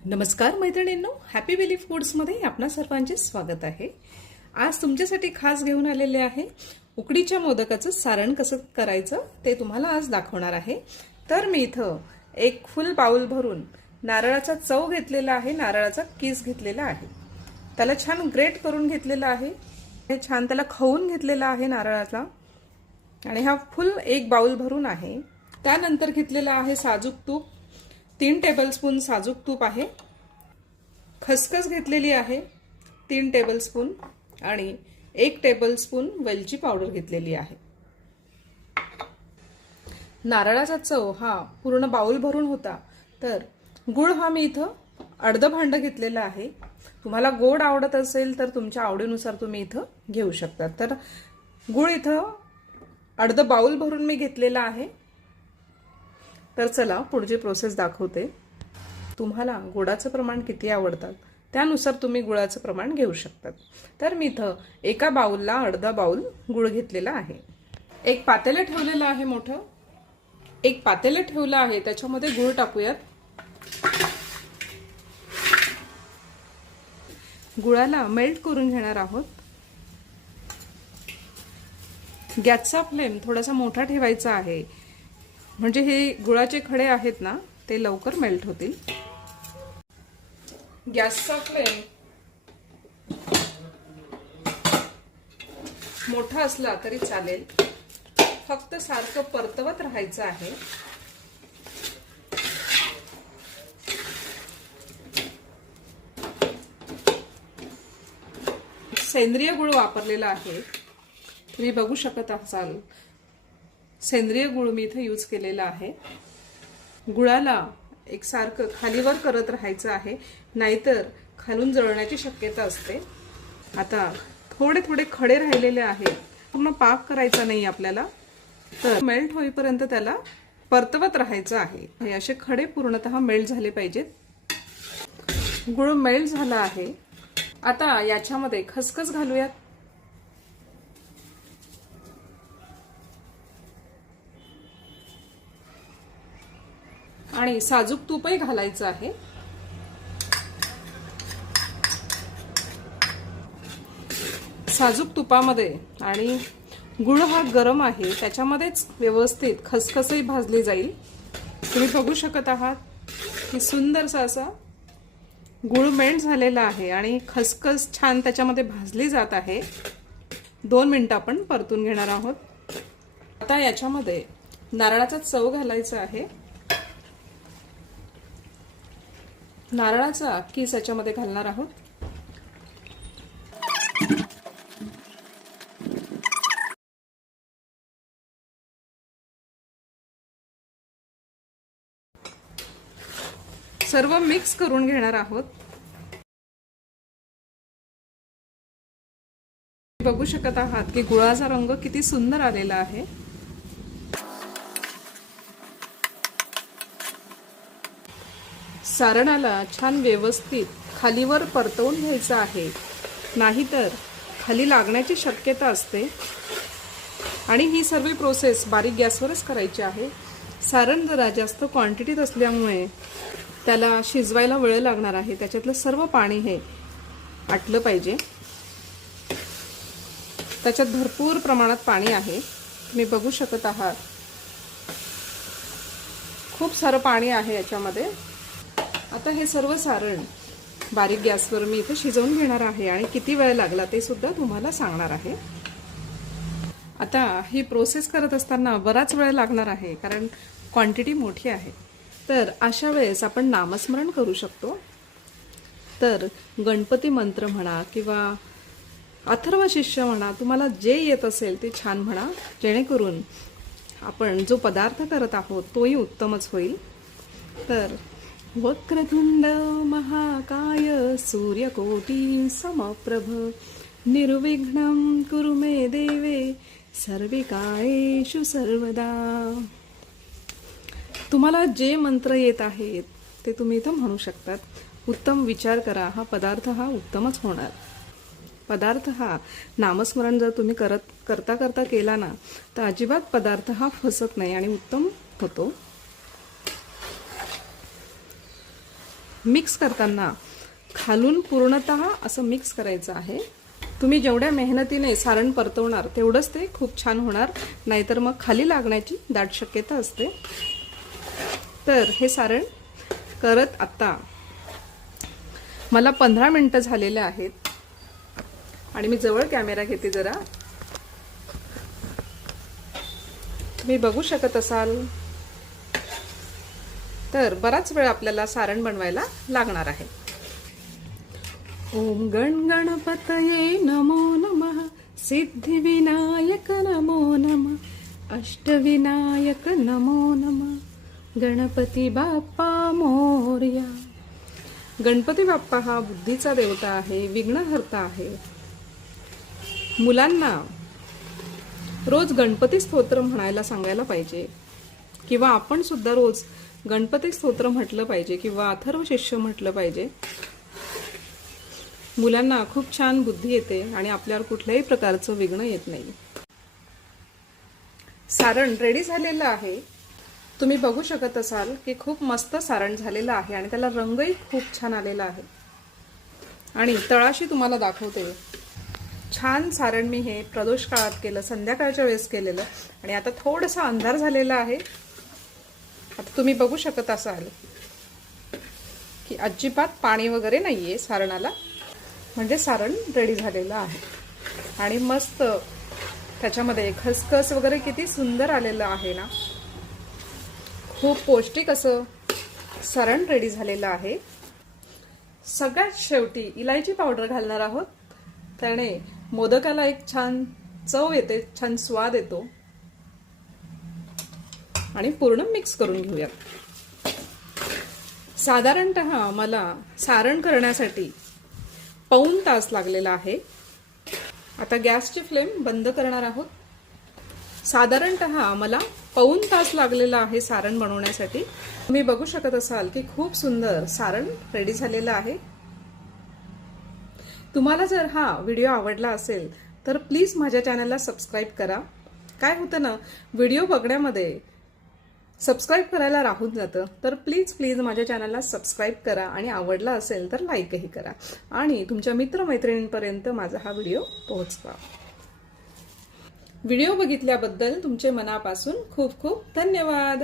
नमस्कार मैत्रिणींनो, हॅपी विली फूड्समध्ये आपणा सर्वांचे स्वागत आहे। आज तुमच्यासाठी खास घेऊन आलेले आहे उकडीच्या मोदकाचं सारण कसं करायचं ते तुम्हाला आज दाखवणार आहे। तर मी इथं एक फुल बाउल भरून नारळाचा चव घेतलेला आहे, नारळाचा किस घेतलेला आहे, त्याला छान ग्रेट करून घेतलेला आहे, हे छान त्याला खवून घेतलेला आहे नारळाचा, आणि हा फुल एक बाउल भरून आहे। त्यानंतर घेतलेला आहे साजूक तूप, 3 टेबलस्पून साजूक तूप आहे, खसखस घेतलेली आहे 3 टेबलस्पून, आणि 1 टेबलस्पून वेलची पावडर घेतलेली आहे। नारळाचा चव हा पूर्ण बाउल भरून होता, तर गुळ हा मी इथं अर्ध भांड घेतलेला आहे। तुम्हाला गोड आवडत असेल तर तुमच्या आवडीनुसार तुम्ही इथं घेऊ शकता। तर गुळ इथं अर्ध बाउल भरून मी घेतलेला आहे। तर चला पुढची प्रोसेस दाखवते। तुम्हाला गुळाचं प्रमाण किती आवडतं त्यानुसार तुम्ही गुळाचं प्रमाण घेऊ शकता। तर मी इथं एका बाउलला अर्धा बाउल गुळ घेतलेला आहे। एक पातेलं ठेवलेलं आहे, मोठं एक पातेलं ठेवलं आहे, त्याच्यामध्ये गुळ टाकूयात। गुळाला मेल्ट करून घेणार आहोत। गॅसचा फ्लेम थोडासा मोठा ठेवायचा आहे, म्हणजे हे गुळाचे खडे आहेत ना ते लवकर मेल्ट होतील। गॅसचा फ्लेम मोठा असला तरी चालेल, फक्त सारखं परतवत राहायचं आहे। सेंद्रिय गुळ वापरलेला आहे, तुम्ही बघू शकत असाल। सेंद्रिय गुळ मी इथे यूज केलेला आहे। गुळाला एकसारखं खालीवर करत राहायचं आहे, नाहीतर खालून जळण्याची शक्यता असते। आता थोडे थोडे खडे राहिलेले आहेत, पूर्ण पाक करायचा नाही आपल्याला, तर मेल्ट होईपर्यंत त्याला परतवत राहायचं आहे। हे असे खडे पूर्णतः मेल्ट झाले पाहिजेत। गुळ मेल्ट झाला आहे। आता याच्यामध्ये खसखस घालूयात। आणि साजूक तूपही घालायचं आहे। साजूक तुपामध्ये आणि गुळ हा गरम आहे त्याच्यामध्येच व्यवस्थित खसखसही भाजली जाईल। तुम्ही बघू शकत आहात की सुंदरसा असा गुळ मेल्ट झालेला आहे आणि खसखस छान त्याच्यामध्ये भाजली जात आहे। 2 मिनिटं आपण परतून घेणार आहोत। आता याच्यामध्ये नारळाचा चव घालायचा आहे। नारळाचा किस याच्यामध्ये घालणार आहोत। सर्व मिक्स करून घेणार आहोत। बघू शकत आहात की गुळाचा रंग किती सुंदर आलेला आहे। सारणाला छान व्यवस्थित खालीवर परतवून घ्यायचं आहे, नाहीतर खाली लागण्याची शक्यता असते। आणि ही सर्व प्रोसेस बारीक गॅसवरच करायची आहे। सारण जरा जास्त क्वांटिटीत असल्यामुळे त्याला शिजवायला वेळ लागणार आहे, त्याच्यातलं सर्व पाणी हे आटलं पाहिजे। त्याच्यात भरपूर प्रमाणात पाणी आहे, तुम्ही बघू शकत आहात। खूप सारं पाणी आहे याच्यामध्ये। आता हे सर्व सारण बारीक गॅसवर मी इथे शिजवून घेणार आहे, आणि किती वेळ लागला ते सुद्धा तुम्हाला सांगणार आहे। आता ही प्रोसेस करत असताना बराच वेळ लागणार आहे, कारण क्वांटिटी मोठी आहे। तर अशा वेळेस आपण नामस्मरण करू शकतो। तर गणपती मंत्र म्हणा किंवा अथर्व शिष्य म्हणा, तुम्हाला जे येत असेल ते छान म्हणा, जेणेकरून आपण जो पदार्थ करत आहोत तोही उत्तमच होईल। तर वक्रतुंड महाकाय सूर्यकोटी समप्रभ निर्विघ्नं कुरु मे देवे सर्वकार्येषु सर्वदा। तुम्हाला जे मंत्र येत आहेत ते तुम्ही इथं म्हणू शकतात। उत्तम विचार करा, हा पदार्थ हा उत्तमच होणार। पदार्थ हा नामस्मरण जर तुम्ही करता करता केला ना, तर अजिबात पदार्थ हा फसत नाही आणि उत्तम होतो। मिक्स करताना खालून पूर्णतः असं मिक्स करायचं आहे. तुम्ही जेवढ्या मेहनतीने सारण परतवणार तेवढंच ते खूप छान होणार, नाहीतर मग खाली लागण्याची दाट शक्यता असते. तर हे सारण करत आता मला 15 मिनिटं झालेले आहेत आणि मी जवळ कॅमेरा घेते जरा. तुम्ही बघू शकत असाल तर बराच वेळ आपल्याला सारण बनवायला लागणार आहे. ओम गण गणपतये नमो नमः, सिद्धिविनायक नमो नमः, अष्टविनायक नमो नमः, गणपती बाप्पा मोरया. गणपती बाप्पा हा बुद्धीचा देवता आहे, विघ्नहर्ता आहे. मुलांना रोज गणपती स्तोत्र म्हणायला सांगायला पाहिजे, किंवा आपण सुद्धा रोज गणपती स्तोत्र म्हटलं पाहिजे किंवा अथर्व शिष्य म्हटलं पाहिजे. मुलांना खूप छान बुद्धी येते आणि आपल्यावर कुठल्याही प्रकारचं विघ्न येत नाही. सारण रेडी झालेलं आहे. तुम्ही बघू शकत असाल की खूप मस्त सारण झालेलं आहे आणि त्याला रंगही खूप छान आलेला आहे. आणि तळाशी तुम्हाला दाखवते, छान सारण मी हे प्रदोष काळात केलं, संध्याकाळच्या वेळेस केलेलं. आणि आता थोडासा अंधार झालेला आहे. आता तुम्ही बघू शकत असाल की अजिबात पाणी वगैरे नाहीये सारणाला, म्हणजे सारण रेडी झालेलं आहे. आणि मस्त त्याच्यामध्ये खसखस वगैरे किती सुंदर आलेलं आहे ना. खूप पौष्टिक असं सारण रेडी झालेलं आहे. सगळ्यात शेवटी इलायची पावडर घालणार आहोत, त्याने मोदकाला एक छान चव येते, छान स्वाद येतो. आणि पूर्ण मिक्स करून घेऊया. साधारणतः मला सारण करण्यासाठी पाऊण तास लागलेला आहे. आता गॅसची फ्लेम बंद करणार आहोत. साधारणतः मला पाऊण तास लागलेला आहे सारण बनवण्यासाठी. तुम्ही बघू शकत असाल की खूप सुंदर सारण रेडी झालेलं आहे. तुम्हाला जर हा व्हिडिओ आवडला असेल तर प्लीज माझ्या चॅनलला सबस्क्राईब करा. काय होतं ना, व्हिडिओ बघण्यामध्ये सबस्क्राईब करायला राहून जातं, तर प्लीज माझ्या चॅनलला सबस्क्राईब करा आणि आवडला असेल तर लाईकही करा आणि तुमच्या मित्रमैत्रिणींपर्यंत माझा हा व्हिडिओ पोहोचवा. व्हिडिओ बघितल्याबद्दल तुमचे मनापासून खूप खूप धन्यवाद.